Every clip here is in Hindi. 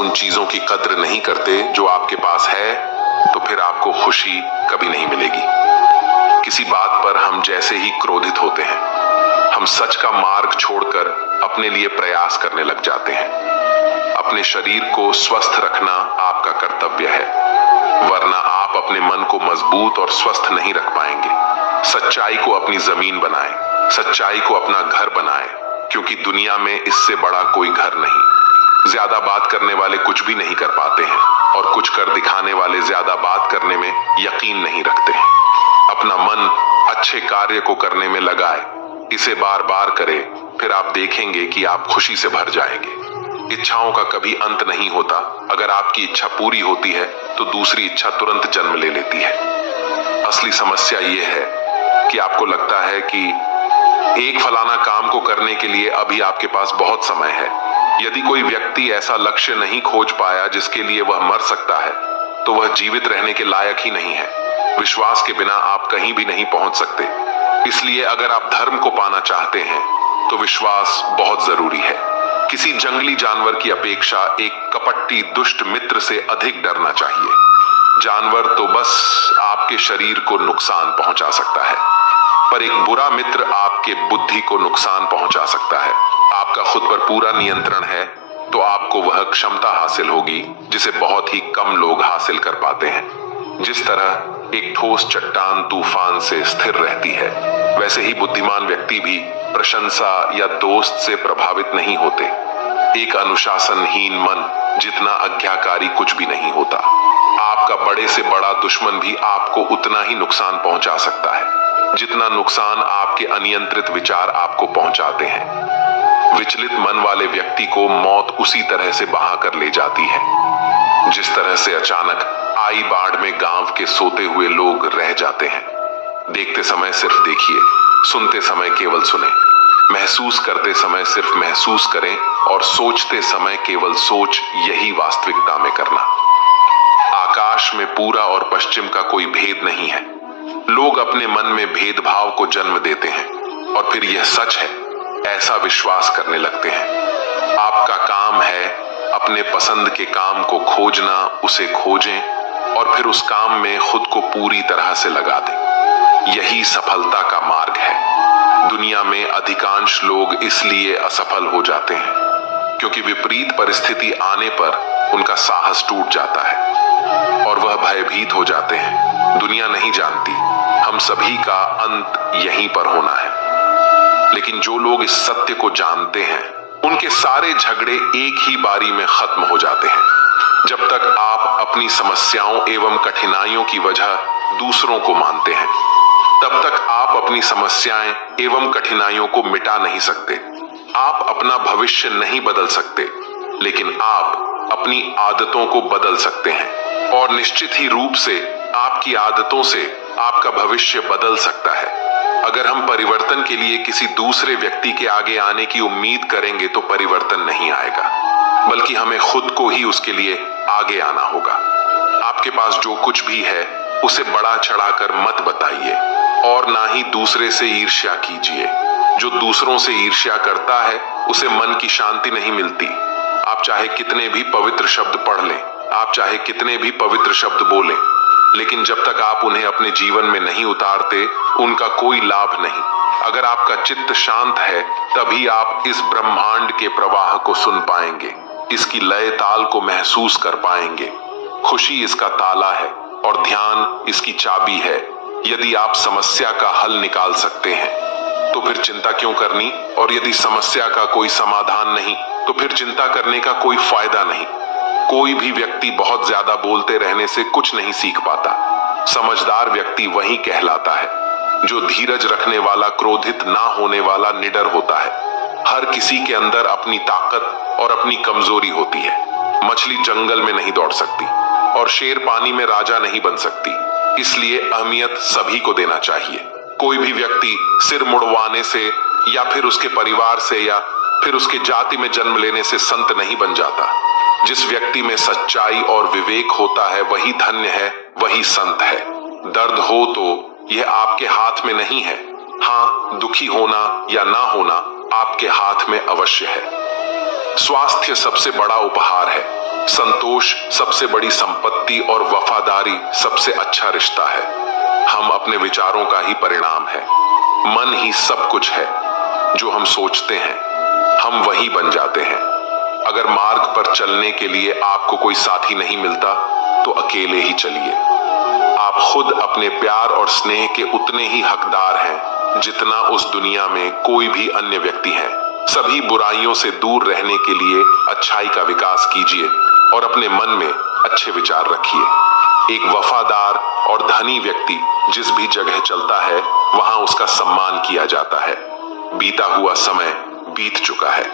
उन चीजों की कद्र नहीं करते जो आपके पास है, तो फिर आपको खुशी कभी नहीं मिलेगी। किसी बात पर हम जैसे ही क्रोधित होते हैं, हम सच का मार्ग छोड़कर अपने लिए प्रयास करने लग जाते हैं। अपने शरीर को स्वस्थ रखना आपका कर्तव्य है, वरना आप अपने मन को मजबूत और स्वस्थ नहीं रख पाएंगे। सच्चाई को अपनी जमीन बनाएं, सच्चाई को अपना घर बनाएं, क्योंकि दुनिया में इससे बड़ा कोई घर नहीं। ज्यादा बात करने वाले कुछ भी नहीं कर पाते हैं, और कुछ कर दिखाने वाले ज्यादा बात करने में यकीन नहीं रखते हैं। अपना मन अच्छे कार्य को करने में लगाए, इसे बार बार करें, फिर आप देखेंगे कि आप खुशी से भर जाएंगे। इच्छाओं का कभी अंत नहीं होता। अगर आपकी इच्छा पूरी होती है तो दूसरी इच्छा तुरंत जन्म ले लेती है। असली समस्या यह है कि आपको लगता है कि एक फलाना काम को करने के लिए अभी आपके पास बहुत समय है। यदि कोई व्यक्ति ऐसा लक्ष्य नहीं खोज पाया जिसके लिए वह मर सकता है, तो वह जीवित रहने के लायक ही नहीं है। विश्वास के बिना आप कहीं भी नहीं पहुंच सकते। इसलिए अगर आप धर्म को पाना चाहते हैं तो विश्वास बहुत जरूरी है। किसी जंगली जानवर की अपेक्षा एक कपटी दुष्ट मित्र से अधिक डरना चाहिए। जानवर तो बस आपके शरीर को नुकसान पहुंचा सकता है, पर एक बुरा मित्र आपके बुद्धि को नुकसान पहुंचा सकता है। आपका खुद पर पूरा नियंत्रण है तो आपको वह क्षमता हासिल होगी जिसे बहुत ही कम लोग हासिल कर पाते हैं। जिस तरह एक ठोस चट्टान तूफान से स्थिर रहती है, वैसे ही बुद्धिमान व्यक्ति भी प्रशंसा या दोस्त से प्रभावित नहीं होते। एक अनुशासनहीन मन जितना आज्ञाकारी कुछ भी नहीं होता। आपका बड़े से बड़ा दुश्मन भी आपको उतना ही नुकसान पहुंचा सकता है जितना नुकसान आपके अनियंत्रित विचार आपको पहुंचाते हैं। विचलित मन वाले व्यक्ति को मौत उसी तरह से बहा कर ले जाती है जिस तरह से अचानक आई बाढ़ में गांव के सोते हुए लोग रह जाते हैं। देखते समय सिर्फ देखिए, सुनते समय केवल सुने, महसूस करते समय सिर्फ महसूस करें, और सोचते समय केवल सोच, यही वास्तविकता में करना। आकाश में पूरा और पश्चिम का कोई भेद नहीं है। लोग अपने मन में भेदभाव को जन्म देते हैं और फिर यह सच है ऐसा विश्वास करने लगते हैं। आपका काम है अपने पसंद के काम को खोजना, उसे खोजें और फिर उस काम में खुद को पूरी तरह से लगा दें। यही सफलता का मार्ग है। दुनिया में अधिकांश लोग इसलिए असफल हो जाते हैं क्योंकि विपरीत परिस्थिति आने पर उनका साहस टूट जाता है और वह भयभीत हो जाते हैं। दुनिया नहीं जानती हम सभी का अंत यहीं पर होना है, लेकिन जो लोग इस सत्य को जानते हैं उनके सारे झगड़े एक ही बारी में खत्म हो जाते हैं। जब तक आप अपनी समस्याओं एवं कठिनाइयों की वजह दूसरों को मानते हैं, तब तक आप अपनी समस्याएं एवं कठिनाइयों को मिटा नहीं सकते। आप अपना भविष्य नहीं बदल सकते, लेकिन आप अपनी आदतों को बदल सकते हैं और निश्चित ही रूप से आपकी आदतों से आपका भविष्य बदल सकता है। अगर हम परिवर्तन के लिए किसी दूसरे व्यक्ति के आगे आने की उम्मीद करेंगे तो परिवर्तन नहीं आएगा, बल्कि हमें खुद को ही उसके लिए आगे आना होगा। आपके पास जो कुछ भी है उसे बड़ा चढ़ाकर मत बताइए और ना ही दूसरे से ईर्ष्या कीजिए। जो दूसरों से ईर्ष्या करता है उसे मन की शांति नहीं मिलती। आप चाहे कितने भी पवित्र शब्द पढ़ लें, आप चाहे कितने भी पवित्र शब्द बोलें, लेकिन जब तक आप उन्हें अपने जीवन में नहीं उतारते उनका कोई लाभ नहीं। अगर आपका चित्त शांत है तभी आप इस ब्रह्मांड के प्रवाह को सुन पाएंगे, इसकी लय ताल को महसूस कर पाएंगे। खुशी इसका ताला है और ध्यान इसकी चाबी है। यदि आप समस्या का हल निकाल सकते हैं तो फिर चिंता क्यों करनी, और यदि समस्या का कोई समाधान नहीं तो फिर चिंता करने का कोई फायदा नहीं। कोई भी व्यक्ति बहुत ज्यादा बोलते रहने से कुछ नहीं सीख पाता। समझदार व्यक्ति वही कहलाता है जो धीरज रखने वाला, क्रोधित ना होने वाला, निडर होता है। हर किसी के अंदर अपनी ताकत और अपनी कमजोरी होती है। मछली जंगल में नहीं दौड़ सकती और शेर पानी में राजा नहीं बन सकती, इसलिए अहमियत सभी को देना चाहिए। कोई भी व्यक्ति सिर मुड़वाने से या फिर उसके परिवार से या फिर उसके जाति में जन्म लेने से संत नहीं बन जाता। जिस व्यक्ति में सच्चाई और विवेक होता है वही धन्य है, वही संत है। दर्द हो तो यह आपके हाथ में नहीं है। हाँ, दुखी होना या ना होना आपके हाथ में अवश्य है। स्वास्थ्य सबसे बड़ा उपहार है। संतोष सबसे बड़ी संपत्ति और वफादारी सबसे अच्छा रिश्ता है। हम अपने विचारों का ही परिणाम है। मन ही सब कुछ है। जो हम सोचते हैं हम वही बन जाते हैं। अगर मार्ग पर चलने के लिए आपको कोई साथी नहीं मिलता तो अकेले ही चलिए। आप खुद अपने प्यार और स्नेह के उतने ही हकदार हैं जितना उस दुनिया में कोई भी अन्य व्यक्ति है। सभी बुराइयों से दूर रहने के लिए अच्छाई का विकास कीजिए और अपने मन में अच्छे विचार रखिए। एक वफादार और धनी व्यक्ति जिस भी जगह चलता है वहां उसका सम्मान किया जाता है। बीता हुआ समय बीत चुका है,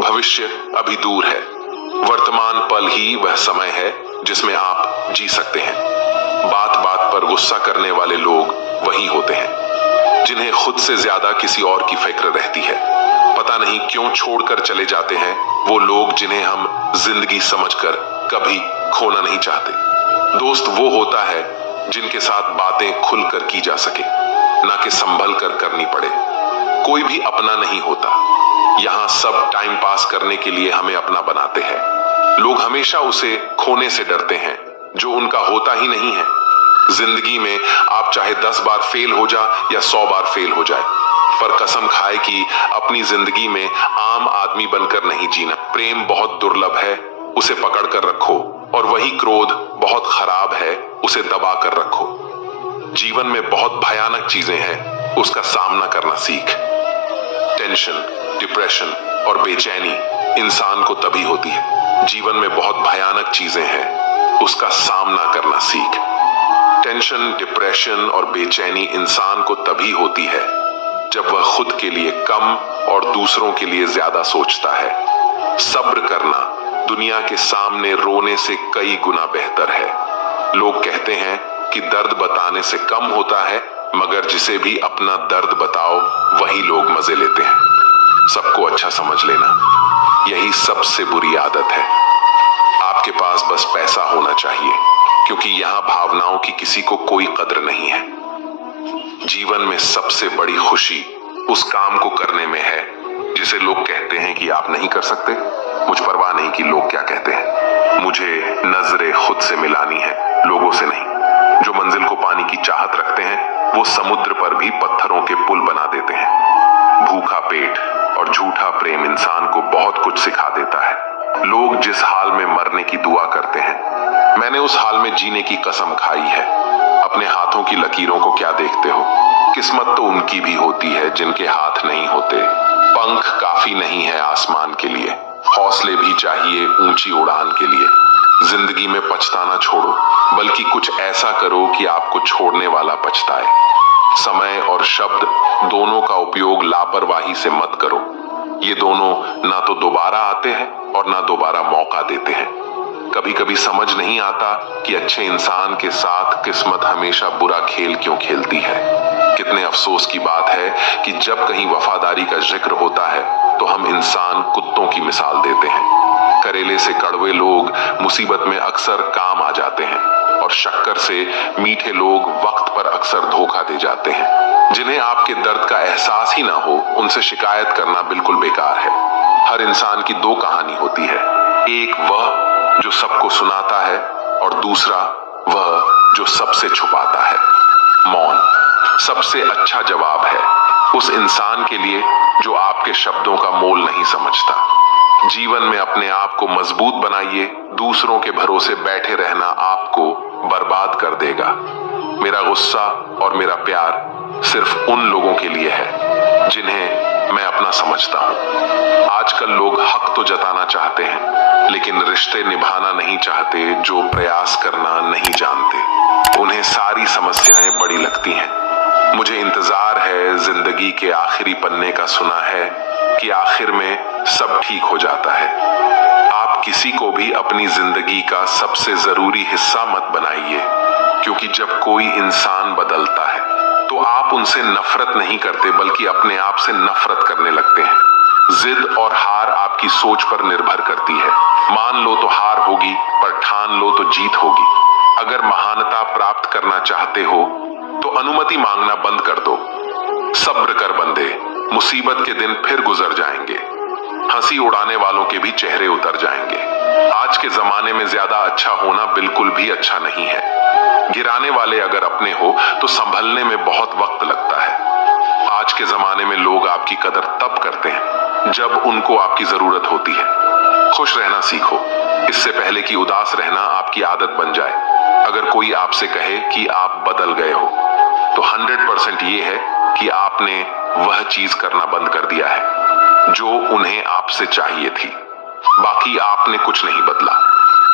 भविष्य अभी दूर है। वर्तमान पल ही वह समय है जिसमें आप जी सकते हैं। बात बात पर गुस्सा करने वाले लोग वही होते हैं जिन्हें खुद से ज्यादा किसी और की फिक्र रहती है। पता नहीं क्यों छोड़कर चले जाते हैं वो लोग जिन्हें हम जिंदगी समझकर कभी खोना नहीं चाहते। दोस्त वो होता है जिनके साथ बातें खुलकर की जा सके, ना कि संभल कर करनी पड़े। कोई भी अपना नहीं होता। यहाँ सब टाइम पास करने के लिए हमें अपना बनाते हैं। लोग हमेशा उसे खोने से डरते हैं जो उनका होता ही नहीं है। जिंदगी में आप चाहे 10 बार फेल हो जा या 100 बार फेल हो जाए, पर कसम खाए कि अपनी जिंदगी में आम आदमी बनकर नहीं जीना। प्रेम बहुत दुर्लभ है, उसे पकड़ कर रखो, और वही क्रोध बहुत खराब है, उसे दबा कर रखो। जीवन में बहुत भयानक चीजें हैं, उसका सामना करना सीख। टेंशन, डिप्रेशन और बेचैनी इंसान को तभी होती है। जीवन में बहुत भयानक चीजें हैं, उसका सामना करना सीख। टेंशन, डिप्रेशन और बेचैनी इंसान को तभी होती है जब वह खुद के लिए कम और दूसरों के लिए ज्यादा सोचता है। सब्र करना दुनिया के सामने रोने से कई गुना बेहतर है। लोग कहते हैं कि दर्द बताने से कम होता है, मगर जिसे भी अपना दर्द बताओ वही लोग मजे लेते हैं। सबको अच्छा समझ लेना, यही सबसे बुरी आदत है। आपके पास बस पैसा होना चाहिए, क्योंकि यहाँ भावनाओं की किसी को कोई कद्र नहीं है। जीवन में सबसे बड़ी खुशी उस काम को करने में है जिसे लोग कहते हैं कि आप नहीं कर सकते। मुझ परवाह नहीं कि लोग क्या कहते हैं। मुझे नजरें खुद से मिलानी है, लोगों से नहीं। जो मंजिल को पाने की चाहत रखते हैं वो समुद्र पर भी पत्थरों के पुल बना देते हैं। भूखा पेट और झूठा प्रेम इंसान को बहुत कुछ सिखा देता है। लोग जिस हाल में मरने की दुआ करते हैं, मैंने उस हाल में जीने की कसम खाई है। अपने हाथों की लकीरों को क्या देखते हो? किस्मत तो उनकी भी होती है जिनके हाथ नहीं होते। पंख काफी नहीं है आसमान के लिए, हौसले भी चाहिए ऊंची उड़ान के लिए। जिंदगी में पछताना छोड़ो, बल्कि कुछ ऐसा करो कि आपको छोड़ने वाला पछताए। समय और शब्द दोनों का उपयोग लापरवाही से मत करो। ये दोनों ना तो दोबारा आते हैं और ना दोबारा मौका देते हैं। कभी कभी समझ नहीं आता कि अच्छे इंसान के साथ किस्मत हमेशा बुरा खेल क्यों खेलती है। कितने अफसोस की बात है कि जब कहीं वफादारी का जिक्र होता है तो हम इंसान कुत्तों की मिसाल देते हैं। करेले से कड़वे लोग मुसीबत में अक्सर काम आ जाते हैं, और शक्कर से मीठे लोग वक्त पर अक्सर धोखा दे जाते हैं। जिन्हें आपके दर्द का एहसास ही ना हो, उनसे शिकायत करना बिल्कुल बेकार है। हर इंसान की दो कहानी होती है, एक वह जो सबको सुनाता है और दूसरा वह जो सबसे छुपाता है। मौन सबसे अच्छा जवाब है उस इंसान के लिए जो आपके शब्दों का मोल नहीं समझता। जीवन में अपने आप को मजबूत बनाइए, दूसरों के भरोसे बैठे रहना आपको बर्बाद कर देगा। मेरा गुस्सा और मेरा प्यार सिर्फ उन लोगों के लिए है जिन्हें मैं अपना समझता हूँ। आजकल लोग हक तो जताना चाहते हैं, लेकिन रिश्ते निभाना नहीं चाहते जो प्रयास करना नहीं जानते। उन्हें सारी समस्याएं बड़ी लगती हैं। मुझे इंतजार है जिंदगी के आखिरी पन्ने का, सुना है कि आखिर में सब ठीक हो जाता है। आप किसी को भी अपनी जिंदगी का सबसे जरूरी हिस्सा मत बनाइए, क्योंकि जब कोई इंसान बदलता है तो आप उनसे नफरत नहीं करते बल्कि अपने आप से नफरत करने लगते हैं। जिद और हार आपकी सोच पर निर्भर करती है। मान लो तो हार होगी, पर ठान लो तो जीत होगी। अगर महानता प्राप्त करना चाहते हो तो अनुमति मांगना बंद कर दो। सब्र कर बंदे, मुसीबत के दिन फिर गुजर जाएंगे। हंसी उड़ाने वालों के भी चेहरे उतर जाएंगे। आज के जमाने में ज्यादा अच्छा होना बिल्कुल भी अच्छा नहीं है। गिराने वाले अगर अपने हो तो संभलने में बहुत वक्त लगता है। आज के जमाने में लोग आपकी कदर तब करते हैं जब उनको आपकी जरूरत होती है। खुश रहना सीखो, इससे पहले कि उदास रहना आपकी आदत बन जाए। अगर कोई आपसे कहे कि आप बदल गए हो तो 100% ये है कि आपने वह चीज करना बंद कर दिया है जो उन्हें आपसे चाहिए थी। बाकी आपने कुछ नहीं बदला।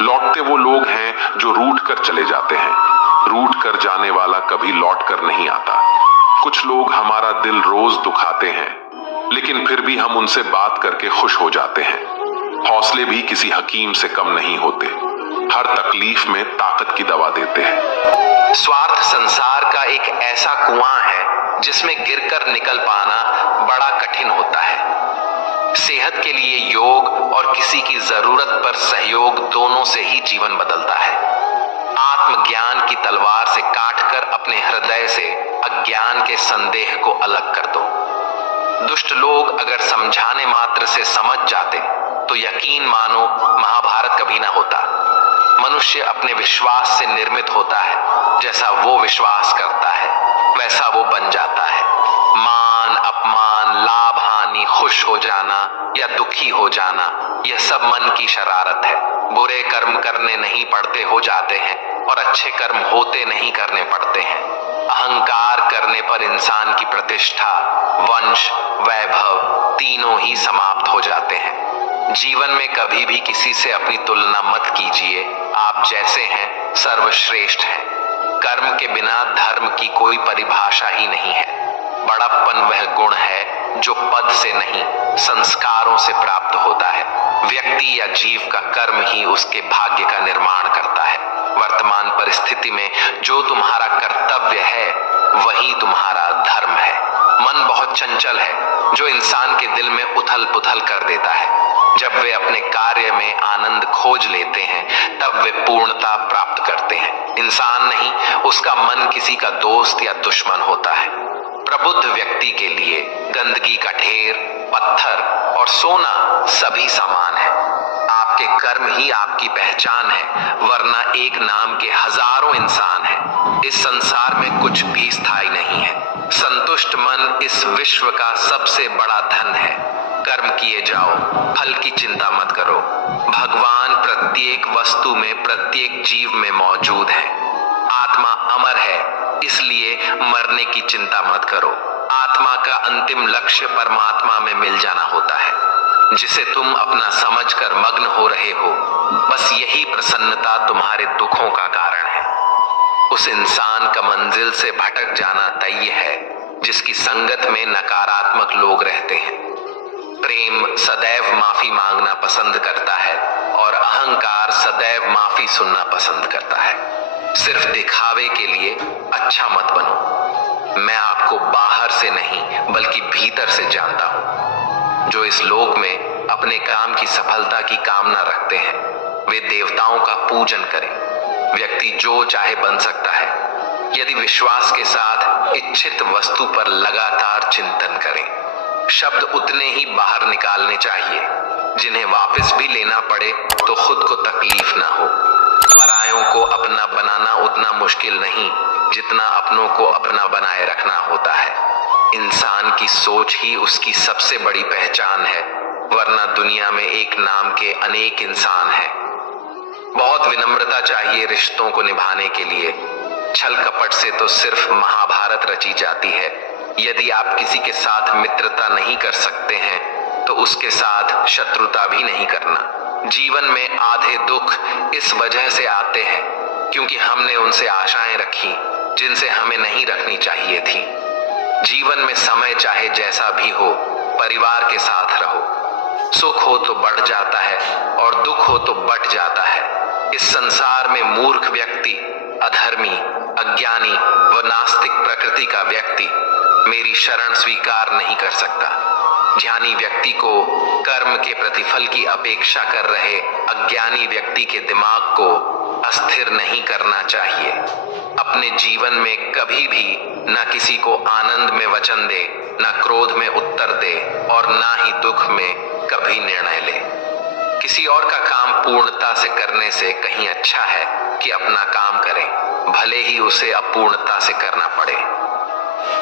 लौटते वो लोग हैं जो रूठ कर चले जाते हैं। रूठ कर जाने वाला कभी लौट कर नहीं आता। कुछ लोग हमारा दिल रोज दुखाते हैं, लेकिन फिर भी हम उनसे बात करके खुश हो जाते हैं। हौसले भी किसी हकीम से कम नहीं होते, हर तकलीफ में ताकत की दवा देते हैं। स्वार्थ संसार का एक ऐसा कुआं है जिसमें गिरकर निकल पाना बड़ा कठिन होता है। सेहत के लिए योग और किसी की जरूरत पर सहयोग दोनों से ही जीवन बदलता है। आत्मज्ञान की तलवार से काटकर अपने हृदय से अज्ञान के संदेह को अलग कर दो। दुष्ट लोग अगर समझाने मात्र से समझ जाते तो यकीन मानो महाभारत कभी ना होता। मनुष्य अपने विश्वास से निर्मित होता है। जैसा वो विश्वास करता है वैसा वो बन जाता है। मान अपमान, लाभ हानि, खुश हो जाना या दुखी हो जाना, यह सब मन की शरारत है। बुरे कर्म करने नहीं पड़ते हो जाते हैं और अच्छे कर्म होते नहीं करने पड़ते हैं। अहंकार करने पर इंसान की प्रतिष्ठा, वंश, वैभव तीनों ही समाप्त हो जाते हैं। जीवन में कभी भी किसी से अपनी तुलना मत कीजिए। आप जैसे हैं सर्वश्रेष्ठ हैं। कर्म के बिना धर्म की कोई परिभाषा ही नहीं है। बड़प्पन वह गुण है जो पद से नहीं संस्कारों से प्राप्त होता है। व्यक्ति या जीव का कर्म ही उसके भाग्य का निर्माण करता है। वर्तमान परिस्थिति में जो तुम्हारा कर्तव्य है वही तुम्हारा धर्म है। मन बहुत चंचल है जो इंसान के दिल में उथल पुथल कर देता है। जब वे अपने कार्य में आनंद खोज लेते हैं तब वे पूर्णता प्राप्त करते हैं। इंसान नहीं, उसका मन किसी का दोस्त या दुश्मन होता है। प्रबुद्ध व्यक्ति के लिए गंदगी का ढेर, पत्थर और सोना सभी समान है। आपके कर्म ही आपकी पहचान है, वरना एक नाम के हजारों इंसान हैं। इस संसार में कुछ भी स्थायी नहीं है। संतुष्ट मन इस विश्व का सबसे बड़ा धन है। कर्म किए जाओ, फल की चिंता मत करो। भगवान प्रत्येक वस्तु में, प्रत्येक जीव में मौजूद है। आत्मा अमर है, इसलिए मरने की चिंता मत करो। आत्मा का अंतिम लक्ष्य परमात्मा में मिल जाना होता है, जिसे तुम अपना समझकर मग्न हो रहे हो। बस यही प्रसन्नता तुम्हारे दुखों का कारण है। उस इंसान का मंजिल से भटक जाना तय है जिसकी संगत में नकारात्मक लोग रहते हैं। प्रेम सदैव माफी मांगना पसंद करता है और अहंकार सदैव माफी सुनना पसंद करता है। सिर्फ दिखावे के लिए अच्छा मत बनो। मैं आपको बाहर से नहीं बल्कि भीतर से जानता हूं। जो इस लोक में अपने काम की सफलता की कामना रखते हैं वे देवताओं का पूजन करें। व्यक्ति जो चाहे बन सकता है यदि विश्वास के साथ इच्छित वस्तु पर लगातार चिंतन करें। शब्द उतने ही बाहर निकालने चाहिए जिन्हें वापस भी लेना पड़े तो खुद को तकलीफ ना हो। परायों को अपना बनाना उतना मुश्किल नहीं जितना अपनों को अपना बनाए रखना होता है। इंसान की सोच ही उसकी सबसे बड़ी पहचान है, वरना दुनिया में एक नाम के अनेक इंसान हैं। बहुत विनम्रता चाहिए रिश्तों को निभाने के लिए। छल कपट से तो सिर्फ महाभारत रची जाती है। यदि आप किसी के साथ मित्रता नहीं कर सकते हैं तो उसके साथ शत्रुता भी नहीं करना। जीवन में आधे दुख इस वजह से आते हैं क्योंकि हमने उनसे आशाएं रखी जिनसे हमें नहीं रखनी चाहिए थी। जीवन में समय चाहे जैसा भी हो, परिवार के साथ रहो। सुख हो तो बढ़ जाता है और दुख हो तो बट जाता है। इस संसार में मूर्ख व्यक्ति, अधर्मी, अज्ञानी व नास्तिक प्रकृति का व्यक्ति मेरी शरण स्वीकार नहीं कर सकता। ज्ञानी व्यक्ति को कर्म के प्रतिफल की अपेक्षा कर रहे अज्ञानी व्यक्ति के दिमाग को अस्थिर नहीं करना चाहिए। अपने जीवन में कभी भी न किसी को आनंद में वचन दे, न क्रोध में उत्तर दे और न ही दुख में कभी निर्णय ले। किसी और का काम पूर्णता से करने से कहीं अच्छा है कि अपना काम करें, भले ही उसे अपूर्णता से करना पड़े।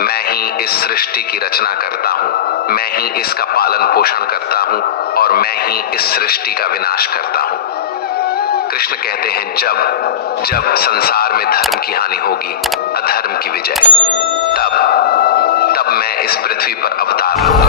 मैं ही इस सृष्टि की रचना करता हूं, मैं ही इसका पालन पोषण करता हूं और मैं ही इस सृष्टि का विनाश करता हूं। कृष्ण कहते हैं, जब संसार में धर्म की हानि होगी, अधर्म की विजय, तब मैं इस पृथ्वी पर अवतार लूंगा।